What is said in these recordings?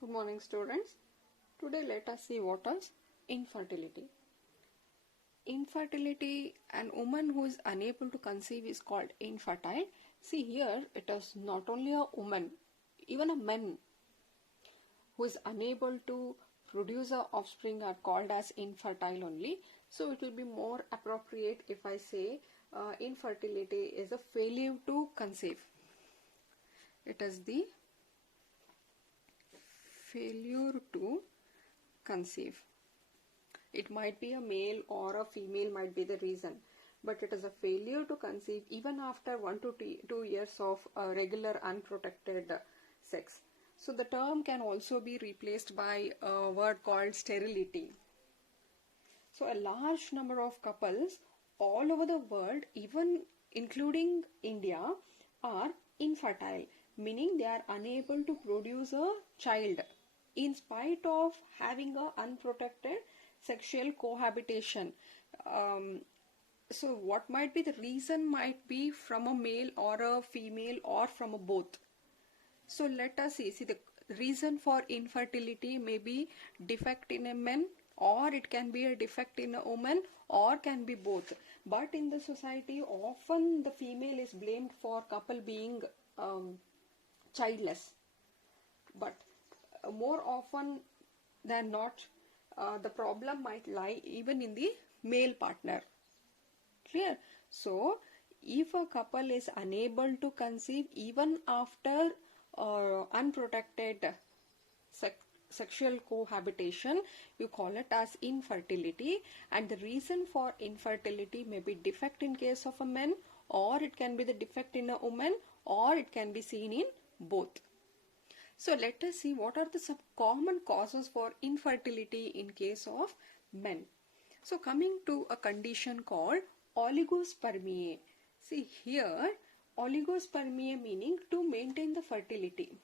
Good morning, students. Today let us see what is infertility. Infertility, an woman who is unable to conceive is called infertile. See here, it is not only a woman, even a man who is unable to produce a offspring are called as infertile only. So it will be more appropriate if I say infertility is a failure to conceive. It is the failure to conceive. It might be a male or a female might be the reason, but it is a failure to conceive even after 1 to 2 years of regular unprotected sex. So the term can also be replaced by a word called sterility. So a large number of couples all over the world, even including India, are infertile, meaning they are unable to produce a child in spite of having a unprotected sexual cohabitation. So what might be the reason? Might be from a male or a female or from a both. So let us see the reason for infertility may be defect in a man, or it can be a defect in a woman, or can be both. But in the society, often the female is blamed for couple being childless. But more often than not, the problem might lie even in the male partner. Clear? So, if a couple is unable to conceive even after unprotected sexual cohabitation, you call it as infertility. And the reason for infertility may be defect in case of a man, or it can be the defect in a woman, or it can be seen in both. So let us see what are the some common causes for infertility in case of men. So coming to a condition called oligospermia. See here, oligospermia meaning to maintain the fertility.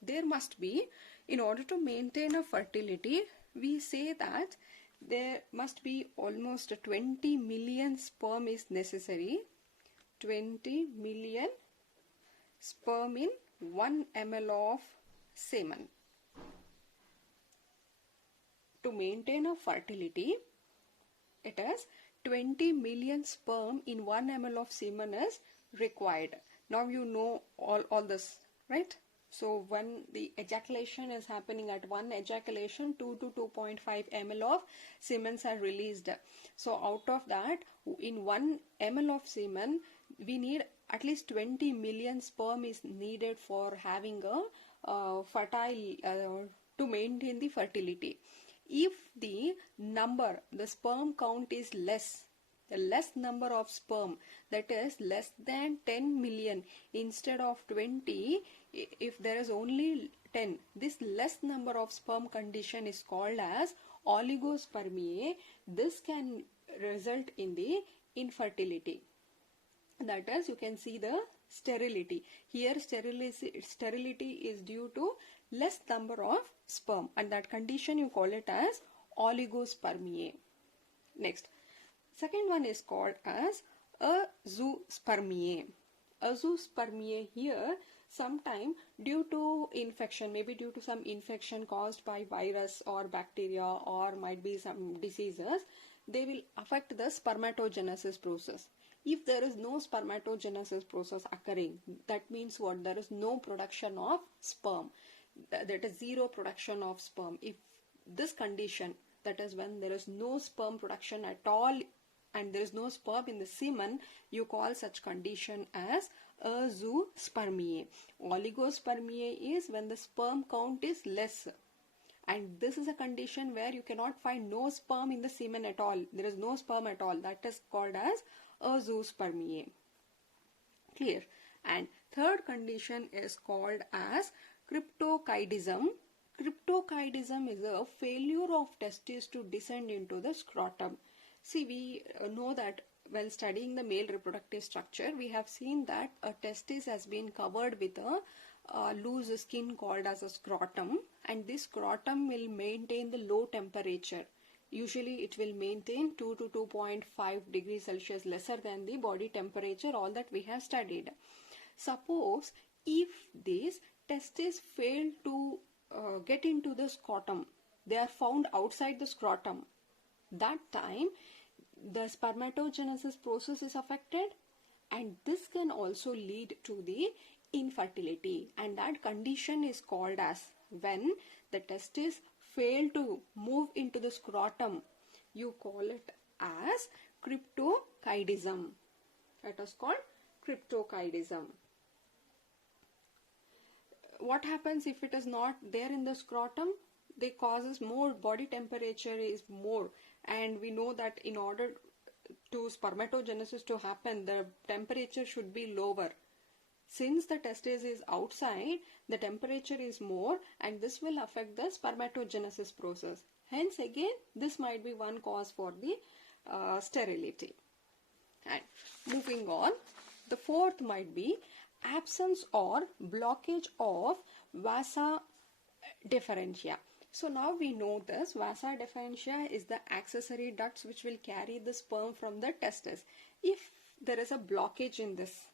There must be, in order to maintain a fertility, we say that there must be almost 20 million sperm is necessary. 20 million sperm in 1 ml of semen. To maintain a fertility, it is 20 million sperm in 1 ml of semen is required. Now you know all this, right? So when the ejaculation is happening, at one ejaculation 2 to 2.5 ml of semen are released. So out of that, in 1 ml of semen, we need at least 20 million sperm is needed for having a fertile to maintain the fertility. If the sperm count is less, the less number of sperm, that is less than 10 million instead of 20, if there is only 10, this less number of sperm condition is called as oligospermia. This can result in the infertility. That is, you can see the sterility. Here sterility is due to less number of sperm, and that condition you call it as oligospermia. Next, second one is called as azoospermia. Azoospermia here, sometime due to infection, maybe due to some infection caused by virus or bacteria, or might be some diseases, they will affect the spermatogenesis process. If there is no spermatogenesis process occurring, that means what? There is no production of sperm. That is zero production of sperm. If this condition, that is when there is no sperm production at all and there is no sperm in the semen, you call such condition as azoospermia. Oligospermia is when the sperm count is less. And this is a condition where you cannot find no sperm in the semen at all. There is no sperm at all. That is called as azoospermia. Clear? And third condition is called as cryptorchidism. Cryptorchidism is a failure of testes to descend into the scrotum. See, we know that when studying the male reproductive structure, we have seen that a testis has been covered with a loose skin called as a scrotum, and this scrotum will maintain the low temperature. Usually it will maintain 2 to 2.5 degrees Celsius lesser than the body temperature, all that we have studied. Suppose if these testes fail to get into the scrotum, they are found outside the scrotum, that time the spermatogenesis process is affected, and this can also lead to the infertility, and that condition is called as when the testes fail to move into the scrotum. You call it as cryptorchidism. It is called cryptorchidism. What happens if it is not there in the scrotum? They causes more, body temperature is more, and we know that in order to spermatogenesis to happen, the temperature should be lower. Since the testis is outside, the temperature is more, and this will affect the spermatogenesis process. Hence again, this might be one cause for the sterility. And moving on, the fourth might be absence or blockage of vasa deferentia. So now we know this. Vasa deferentia is the accessory ducts which will carry the sperm from the testis. If there is a blockage in this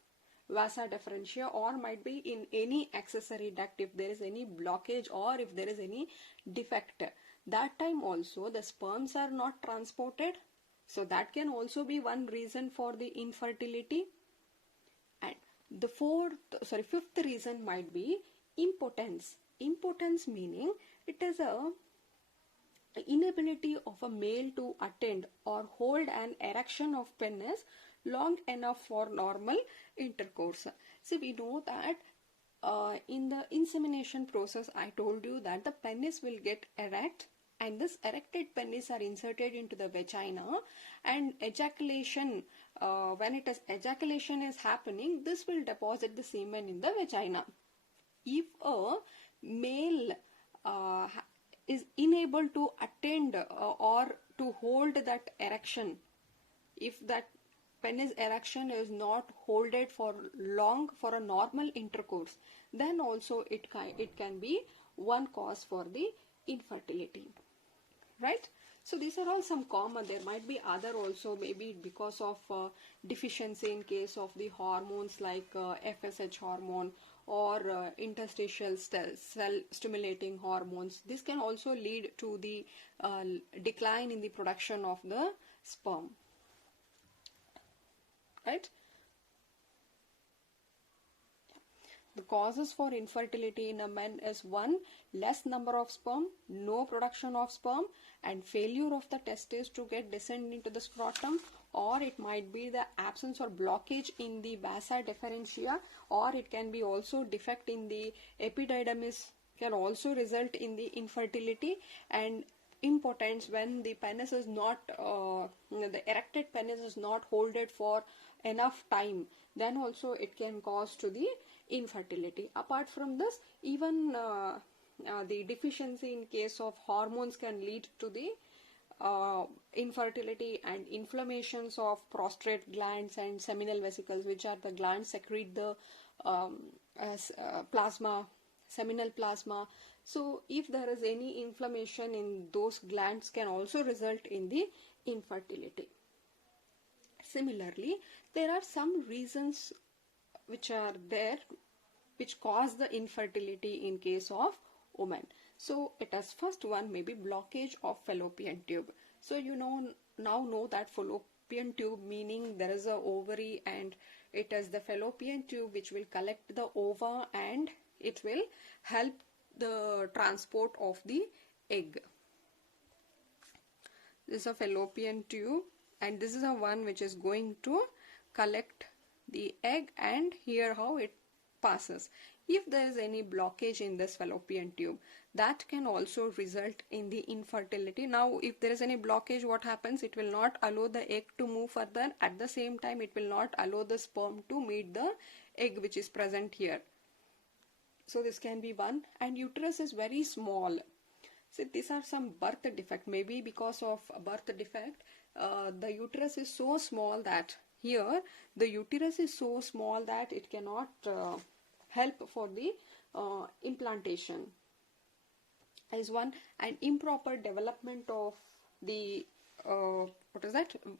vasa deferentia, or might be in any accessory duct, if there is any blockage or if there is any defect, that time also the sperms are not transported. So that can also be one reason for the infertility. And the fifth reason might be impotence. Impotence meaning it is a inability of a male to attend or hold an erection of penis long enough for normal intercourse. See, we know that in the insemination process, I told you that the penis will get erect, and this erected penis are inserted into the vagina, and ejaculation, when ejaculation is happening, this will deposit the semen in the vagina. If a male is unable to attend or to hold that erection, if that penis erection is not holded for long for a normal intercourse, then also it can be one cause for the infertility, right? So these are all some common. There might be other also, maybe because of deficiency in case of the hormones like FSH hormone or interstitial cell stimulating hormones. This can also lead to the decline in the production of the sperm, right? The causes for infertility in a man is 1. Less number of sperm, no production of sperm, and failure of the testes to get descend into the scrotum, or it might be the absence or blockage in the vasa deferentia, or it can be also defect in the epididymis, can also result in the infertility. And impotence, when the penis is not, the erected penis is not holded for enough time, then also it can cause to the infertility. Apart from this, even the deficiency in case of hormones can lead to the infertility, and inflammations of prostate glands and seminal vesicles, which are the glands secrete the plasma, seminal plasma. So if there is any inflammation in those glands, can also result in the infertility. Similarly, there are some reasons which are there which cause the infertility in case of women. So it is first one, maybe blockage of fallopian tube. So you now know that fallopian tube meaning there is a ovary, and it is the fallopian tube which will collect the ova, and it will help the transport of the egg. This is a fallopian tube, and this is a one which is going to collect the egg, and here how it passes. If there is any blockage in this fallopian tube, that can also result in the infertility. Now if there is any blockage, what happens? It will not allow the egg to move further. At the same time, it will not allow the sperm to meet the egg which is present here. So this can be one. And uterus is very small. So these are some birth defect. Maybe because of birth defect, the uterus is so small that here the uterus is so small that it cannot help for the implantation is one. And improper development of the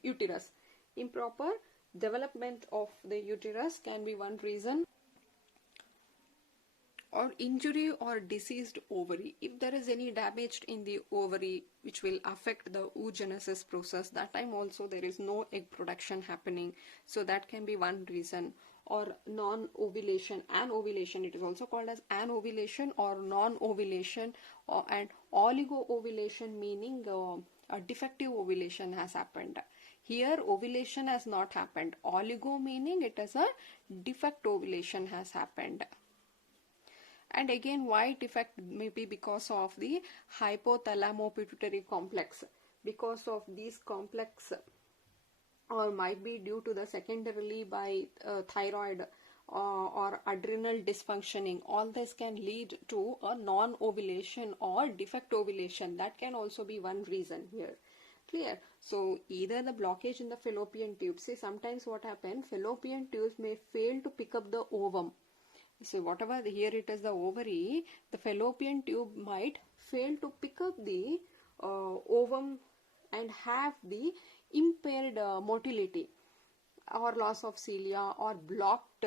uterus. Improper development of the uterus can be one reason. or injury or diseased ovary. If there is any damage in the ovary which will affect the oogenesis process, that time also there is no egg production happening, so that can be one reason. Or non-ovulation, anovulation, it is also called as anovulation or non-ovulation, and oligo-ovulation, meaning a defective ovulation has happened. Here ovulation has not happened. Oligo meaning it is a defect ovulation has happened. And again, why defect? Maybe because of the hypothalamo-pituitary complex. Because of these complex, or might be due to the secondarily by thyroid or adrenal dysfunctioning. All this can lead to a non-ovulation or defect ovulation. That can also be one reason here. Clear? So either the blockage in the fallopian tube. See, sometimes what happens, fallopian tubes may fail to pick up the ovum. So whatever here it is the ovary, the fallopian tube might fail to pick up the ovum and have the impaired motility or loss of cilia or blocked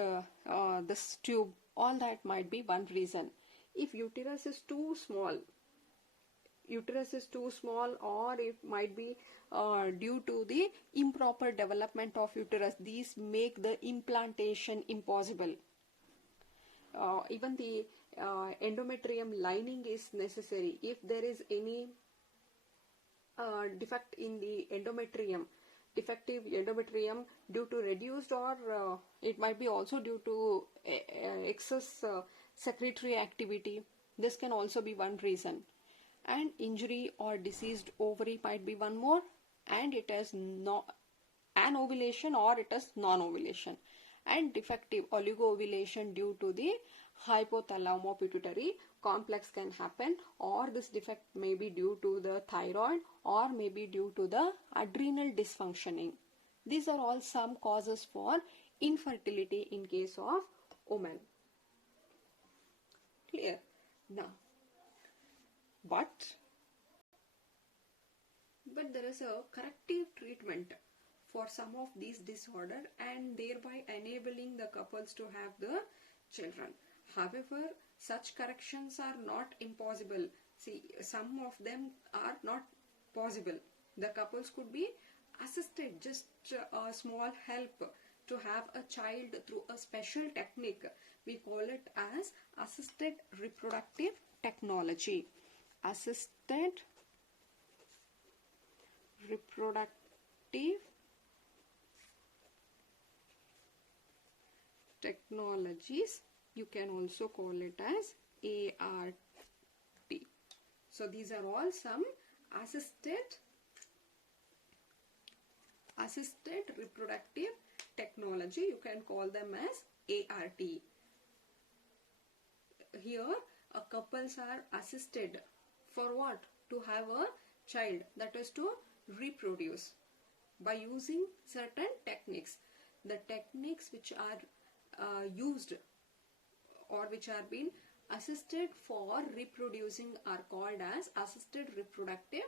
this tube. All that might be one reason. If uterus is too small, or it might be due to the improper development of uterus, these make the implantation impossible. Even the endometrium lining is necessary. If there is any defect in the endometrium, defective endometrium due to reduced, or it might be also due to excess secretory activity, this can also be one reason. And injury or diseased ovary might be one more, and it is anovulation or it is non-ovulation. And defective oligo-ovulation due to the hypothalamo-pituitary complex can happen, or this defect may be due to the thyroid or may be due to the adrenal dysfunctioning. These are all some causes for infertility in case of women. Clear? Now, but there is a corrective treatment for some of these disorders, and thereby enabling the couples to have the children. However, such corrections are not impossible. See, some of them are not possible. The couples could be assisted, just a small help to have a child through a special technique. We call it as assisted reproductive technology. Assisted reproductive technologies, you can also call it as ART. So these are all some assisted reproductive technology, you can call them as ART. Here couples are assisted for what? To have a child, that is to reproduce by using certain techniques. The techniques which are used or which are being assisted for reproducing are called as assisted reproductive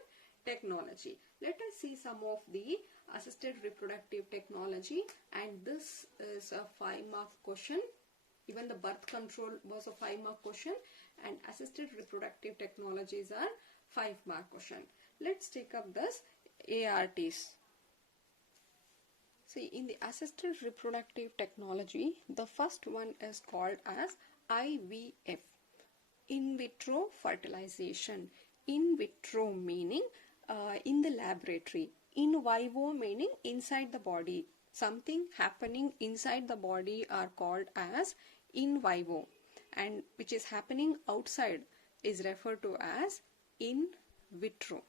technology. Let us see some of the assisted reproductive technology, and this is a 5-mark question. Even the birth control was a 5-mark question, and assisted reproductive technologies are 5-mark question. Let's take up this ARTs. See, in the assisted reproductive technology, the first one is called as IVF, in vitro fertilization. In vitro meaning in the laboratory. In vivo meaning inside the body. Something happening inside the body are called as in vivo, and which is happening outside is referred to as in vitro.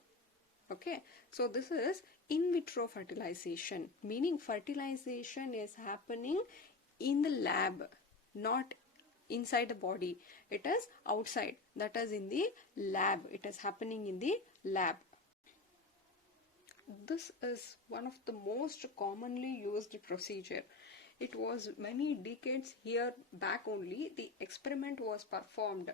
Okay, so this is in vitro fertilization, meaning fertilization is happening in the lab, not inside the body. It is outside, that is in the lab. It is happening in the lab. This is one of the most commonly used procedure. It was many decades here back only. The experiment was performed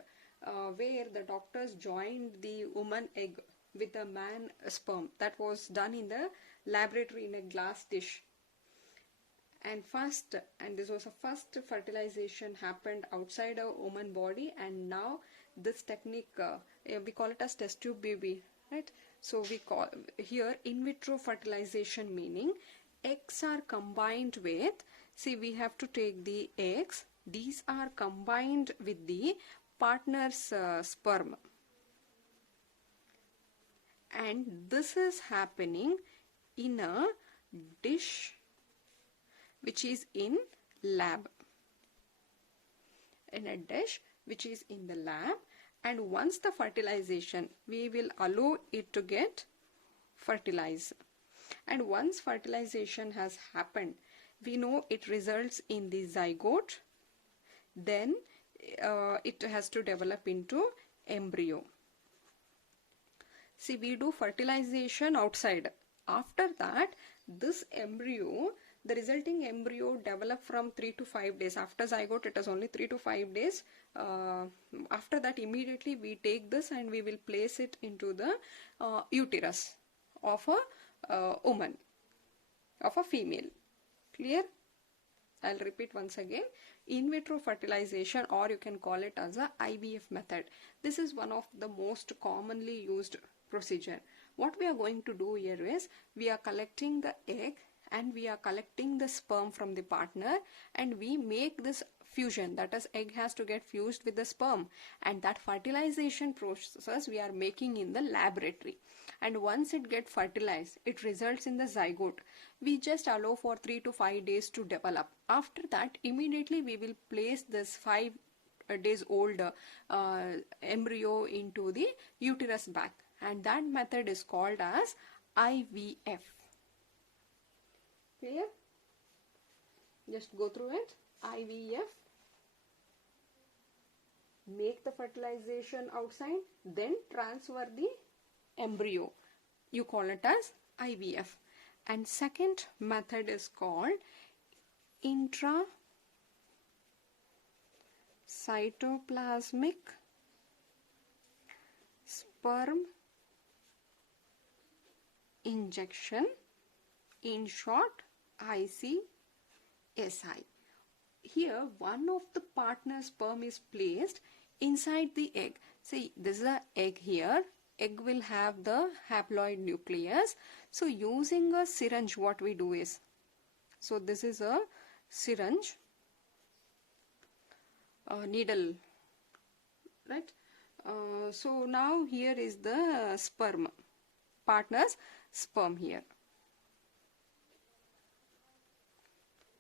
where the doctors joined the woman egg with a man sperm. That was done in the laboratory in a glass dish. And this was a first fertilization happened outside a woman body, and now this technique we call it as test tube baby, right? So we call here in vitro fertilization, meaning eggs are combined with, see, we have to take the eggs, these are combined with the partner's sperm, and this is happening in a dish which is in lab, in a dish which is in the lab. And once the fertilization, we will allow it to get fertilized, and once fertilization has happened, we know it results in the zygote, then it has to develop into embryo. See, we do fertilization outside. After that, this embryo, the resulting embryo develop from 3 to 5 days. After zygote, it is only 3 to 5 days. After that, immediately we take this and we will place it into the uterus of a woman, of a female. Clear? I'll repeat once again. In vitro fertilization, or you can call it as a IVF method. This is one of the most commonly used procedure. What we are going to do here is, we are collecting the egg and we are collecting the sperm from the partner, and we make this fusion, that is, egg has to get fused with the sperm, and that fertilization process we are making in the laboratory. And once it gets fertilized, it results in the zygote. We just allow for 3 to 5 days to develop. After that, immediately we will place this 5 days old embryo into the uterus bag, and that method is called as IVF. Clear? Just go through it. IVF. Make the fertilization outside, then transfer the embryo. You call it as IVF. And second method is called intracytoplasmic sperm injection, in short ICSI. Here, one of the partner's sperm is placed inside the egg. See, this is an egg here. Egg will have the haploid nucleus. So using a syringe, what we do is, so this is a syringe, needle, right? So now here is the sperm, partner's sperm here.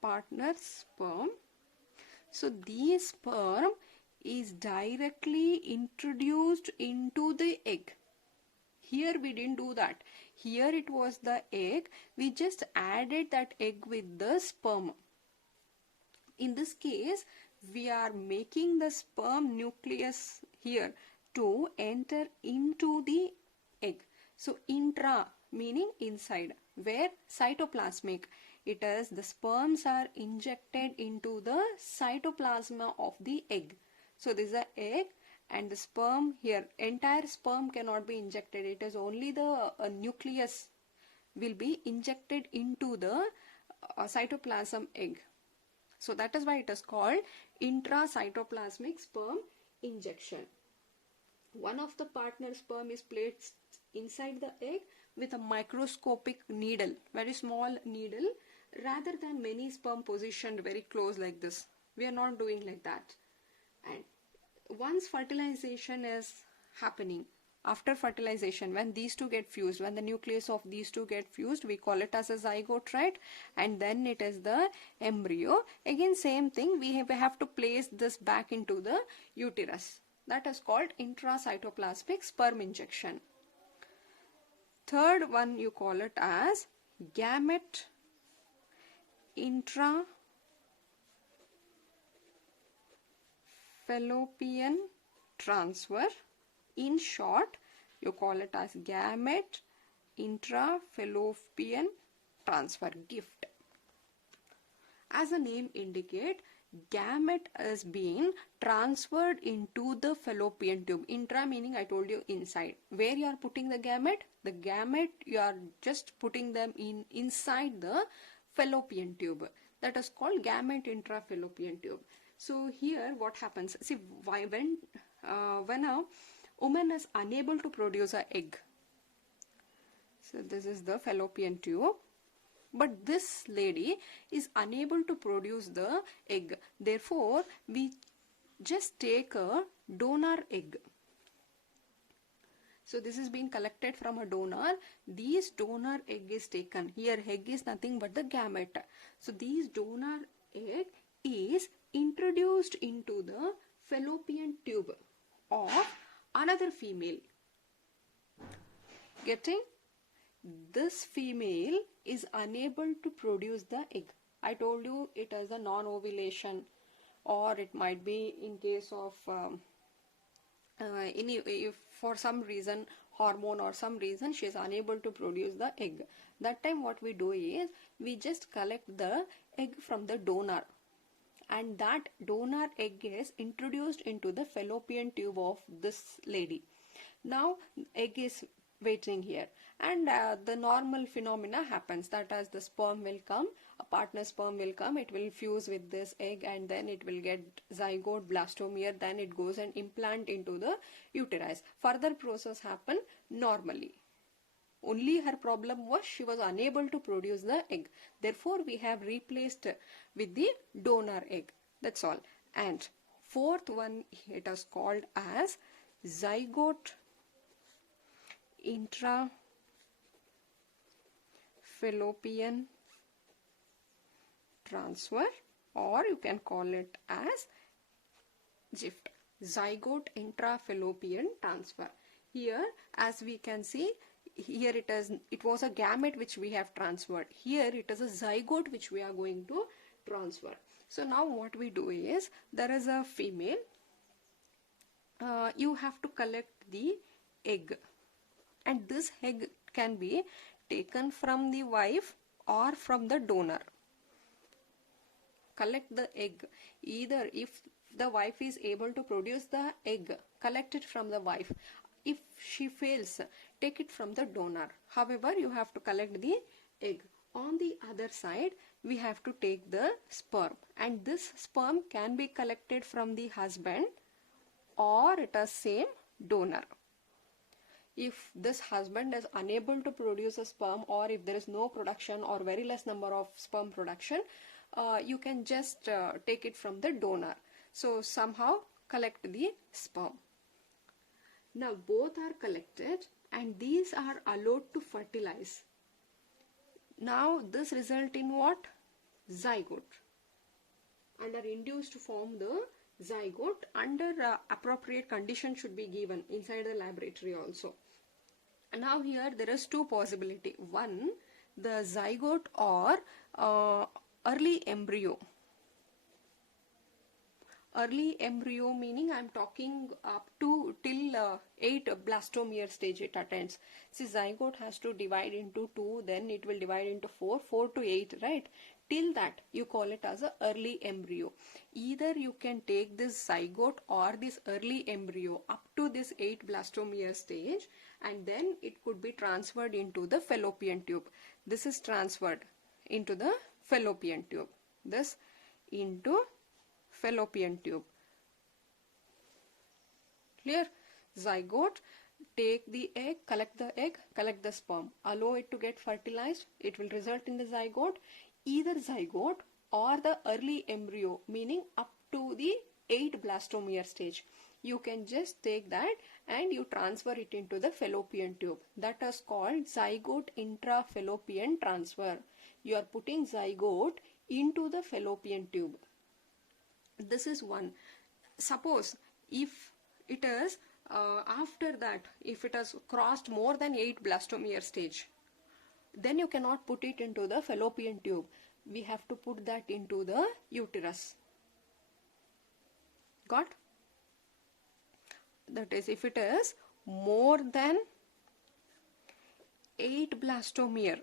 Partner's sperm. So this sperm is directly introduced into the egg. Here we didn't do that. Here it was the egg. We just added that egg with the sperm. In this case, we are making the sperm nucleus here to enter into the egg. So intra meaning inside, where cytoplasmic, it is the sperms are injected into the cytoplasm of the egg. So this is the egg and the sperm here. Entire sperm cannot be injected. It is only the nucleus will be injected into the cytoplasm egg. So that is why it is called intracytoplasmic sperm injection. One of the partner sperm is placed inside the egg with a microscopic needle, very small needle, rather than many sperm positioned very close like this. We are not doing like that. And once fertilization is happening, after fertilization, when these two get fused, when the nucleus of these two get fused, we call it as a zygote, right? And then it is the embryo. Again, same thing, we have to place this back into the uterus. That is called intracytoplasmic sperm injection. Third one, you call it as gamete intrafallopian transfer. In short, you call it as gamete intrafallopian transfer, gift. As the name indicate, gamete is being transferred into the fallopian tube. Intra meaning I told you inside. Where you are putting the gamete? The gamete you are just putting them inside the fallopian tube. that is called gamete intrafallopian tube. So here what happens, see, when a woman is unable to produce an egg, so this is the fallopian tube, but this lady is unable to produce the egg. Therefore, we just take a donor egg. So this is being collected from a donor. These donor egg is taken. Here egg is nothing but the gamete. So these donor egg is introduced into the fallopian tube of another female. Getting? This female is unable to produce the egg. I told you it is a non-ovulation, or it might be in case of if for some reason, hormone or some reason, she is unable to produce the egg. That time what we do is we just collect the egg from the donor, and that donor egg is introduced into the fallopian tube of this lady. Now egg is waiting here, and the normal phenomena happens, that as the sperm will come, a partner sperm will come, it will fuse with this egg, and then it will get zygote, blastomere, then it goes and implant into the uterus. Further process happen normally. Only her problem was she was unable to produce the egg. Therefore, we have replaced with the donor egg. That's all. And fourth one, it is called as zygote intrafallopian transfer, or you can call it as GIFT, zygote intrafallopian transfer. Here, as we can see, here it was a gamete which we have transferred. Here it is a zygote which we are going to transfer. So now what we do is, there is a female, you have to collect the egg, and this egg can be taken from the wife or from the donor. Collect the egg. Either if the wife is able to produce the egg, collect it from the wife. If she fails, take it from the donor. However, you have to collect the egg. On the other side, we have to take the sperm, and this sperm can be collected from the husband or it is same donor. If this husband is unable to produce a sperm, or if there is no production or very less number of sperm production, you can just take it from the donor. So somehow collect the sperm. Now both are collected and these are allowed to fertilize. Now this result in what? Zygote, and are induced to form the zygote under appropriate conditions should be given inside the laboratory also. And now here there is two possibility. One, the zygote or early embryo. Early embryo meaning I am talking up to till 8 blastomere stage it attains. See, zygote has to divide into 2, then it will divide into 4, 4 to 8, right? Till that you call it as a early embryo. Either you can take this zygote or this early embryo up to this 8 blastomere stage, and then it could be transferred into the fallopian tube. This is transferred into the fallopian tube. This into fallopian tube. Clear? Zygote, take the egg, collect the sperm, allow it to get fertilized, it will result in the zygote. Either zygote or the early embryo, meaning up to the 8 blastomere stage. You can just take that and you transfer it into the fallopian tube. That is called zygote intrafallopian transfer. You are putting zygote into the fallopian tube. This is one. Suppose if it is after that, if it has crossed more than 8 blastomere stage, then you cannot put it into the fallopian tube. We have to put that into the uterus. Got? That is, if it is more than 8 blastomere,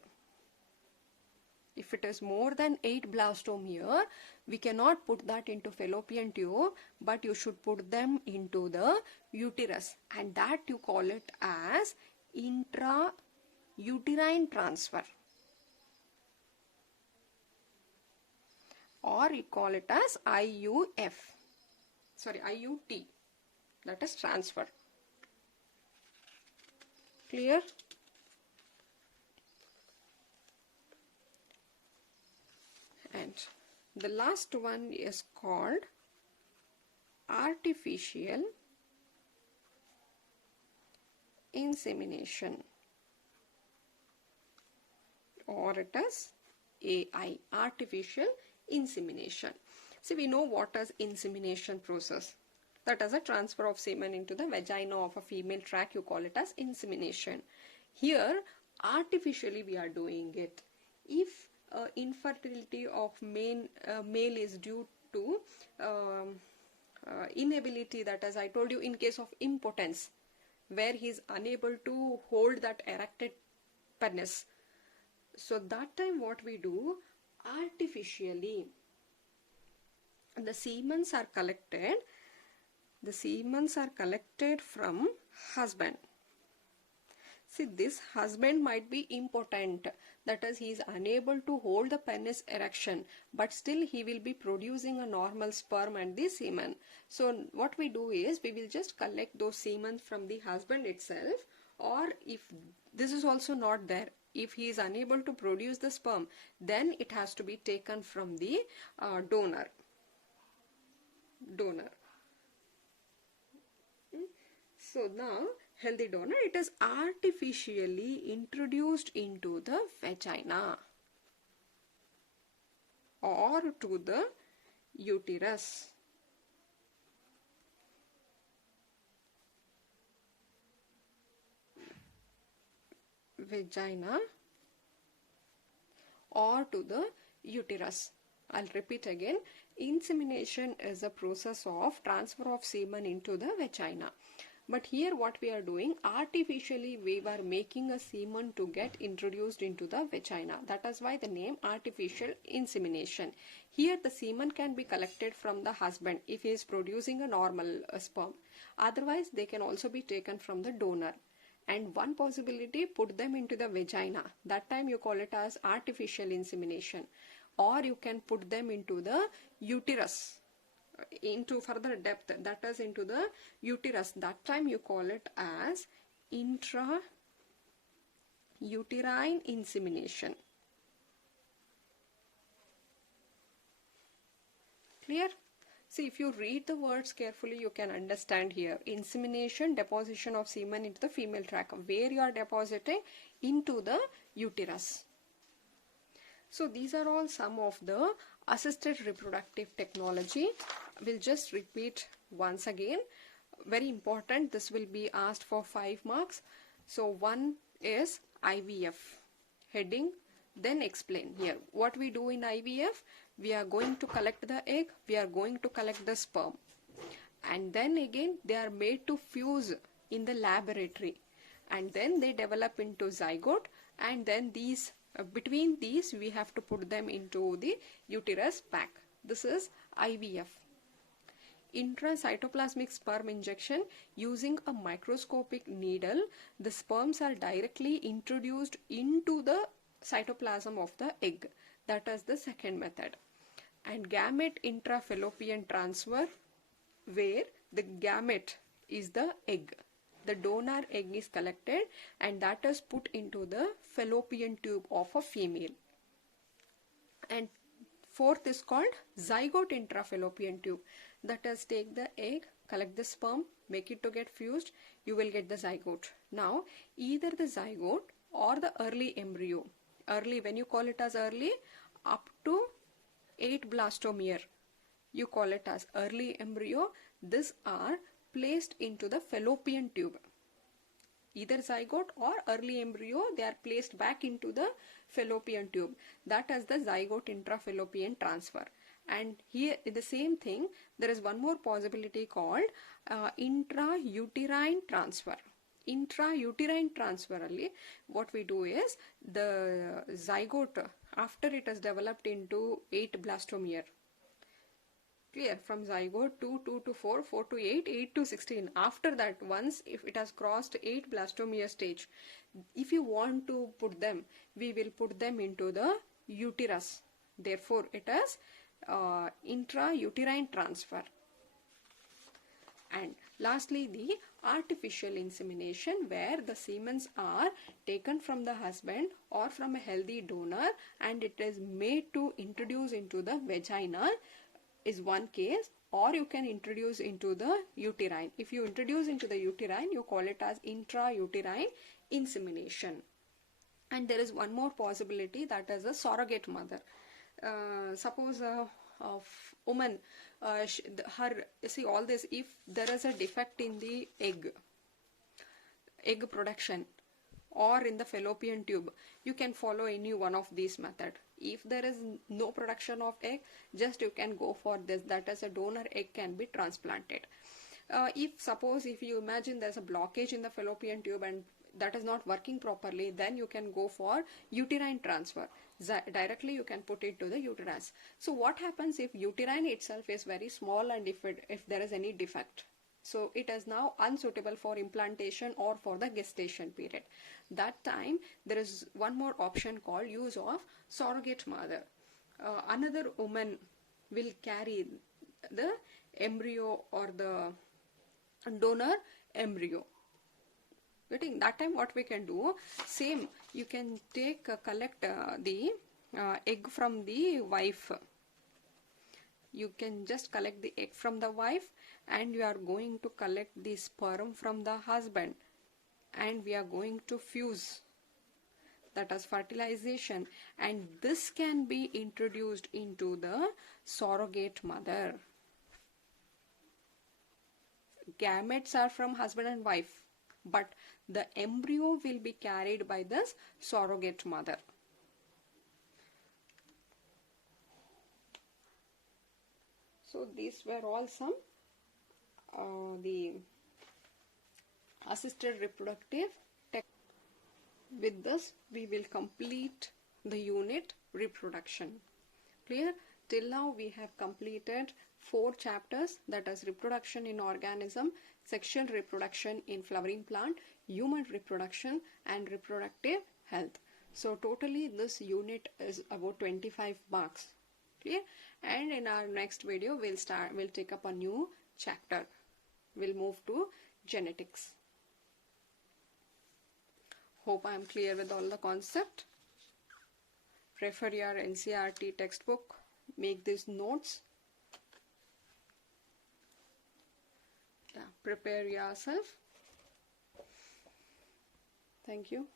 if it is more than 8 blastomere, we cannot put that into fallopian tube, but you should put them into the uterus, and that you call it as intrauterine transfer. or you call it as IUF. Sorry, IUT. That is transfer. Clear? And the last one is called artificial insemination, or it is AI, artificial insemination. See, we know what is insemination process. That is a transfer of semen into the vagina of a female tract. You call it as insemination. Here, artificially we are doing it. If infertility of male is due to inability, that as I told you, in case of impotence, where he is unable to hold that erected penis. So that time what we do, artificially, the semens are collected. The semens are collected from husband. See, this husband might be impotent, that is, he is unable to hold the penis erection, but still he will be producing a normal sperm and the semen. So what we do is, we will just collect those semen from the husband itself, or if this is also not there, if he is unable to produce the sperm, then it has to be taken from the donor. So now, healthy donor, it is artificially introduced into the vagina or to the uterus. Vagina or to the uterus. I'll repeat again. Insemination is a process of transfer of semen into the vagina. But here what we are doing, artificially we were making a semen to get introduced into the vagina. That is why the name artificial insemination. Here the semen can be collected from the husband if he is producing a normal sperm. Otherwise they can also be taken from the donor. And one possibility, put them into the vagina. That time you call it as artificial insemination. Or you can put them into the uterus, into further depth, that is into the uterus. That time you call it as intrauterine insemination. Clear? See, if you read the words carefully, you can understand here. Insemination, deposition of semen into the female tract, where you are depositing into the uterus. So these are all some of the assisted reproductive technology. We'll just repeat once again. Very important, this will be asked for 5 marks. So one is IVF. Heading, then explain. Here, what we do in IVF, we are going to collect the egg, we are going to collect the sperm. And then again, they are made to fuse in the laboratory. And then they develop into zygote, and then these between these we have to put them into the uterus pack. This is IVF. Intracytoplasmic sperm injection, using a microscopic needle, the sperms are directly introduced into the cytoplasm of the egg. That is the second method. And gamete intrafallopian transfer, where the gamete is the egg. The donor egg is collected and that is put into the fallopian tube of a female. And fourth is called zygote intrafallopian tube. That is, take the egg, collect the sperm, make it to get fused, you will get the zygote. Now, either the zygote or the early embryo. Early, when you call it as early, up to 8 blastomere, you call it as early embryo. These are placed into the fallopian tube. Either zygote or early embryo, they are placed back into the fallopian tube. That is the zygote intrafallopian transfer. And here the same thing, there is one more possibility called intrauterine transfer. Intrauterine transfer ali, what we do is, the zygote, after it has developed into 8 blastomere, clear, from zygote 2 to 4, 4 to 8, 8 to 16. After that, once if it has crossed 8 blastomere stage, if you want to put them, we will put them into the uterus. Therefore, it is intrauterine transfer. And lastly, the artificial insemination, where the semens are taken from the husband or from a healthy donor and it is made to introduce into the vagina, is one case, or you can introduce into the uterine. If you introduce into the uterine, you call it as intrauterine insemination. And there is one more possibility, that is a surrogate mother. Suppose a woman, see all this, if there is a defect in the egg production or in the fallopian tube, you can follow any one of these methods. If there is no production of egg, just you can go for this, that is a donor egg can be transplanted. If you imagine there's a blockage in the fallopian tube and that is not working properly, then you can go for uterine transfer. Directly you can put it to the uterus. So what happens if uterine itself is very small and if there is any defect? So it is now unsuitable for implantation or for the gestation period. That time there is one more option called use of surrogate mother. Another woman will carry the embryo or the donor embryo. That time what we can do, same, you can collect the egg from the wife. You can just collect the egg from the wife and you are going to collect the sperm from the husband and we are going to fuse, that is fertilization, and this can be introduced into the surrogate mother. Gametes are from husband and wife, but the embryo will be carried by this surrogate mother. So these were all some the assisted reproductive techniques. With this we will complete the unit reproduction. Clear? Till now we have completed 4 chapters, that is reproduction in organism, sexual reproduction in flowering plant, human reproduction and reproductive health. So totally this unit is about 25 marks. Clear? And in our next video we'll take up a new chapter. We'll move to genetics. Hope I am clear with all the concept. Prefer your NCERT textbook. Make these notes. Yeah, prepare yourself. Thank you.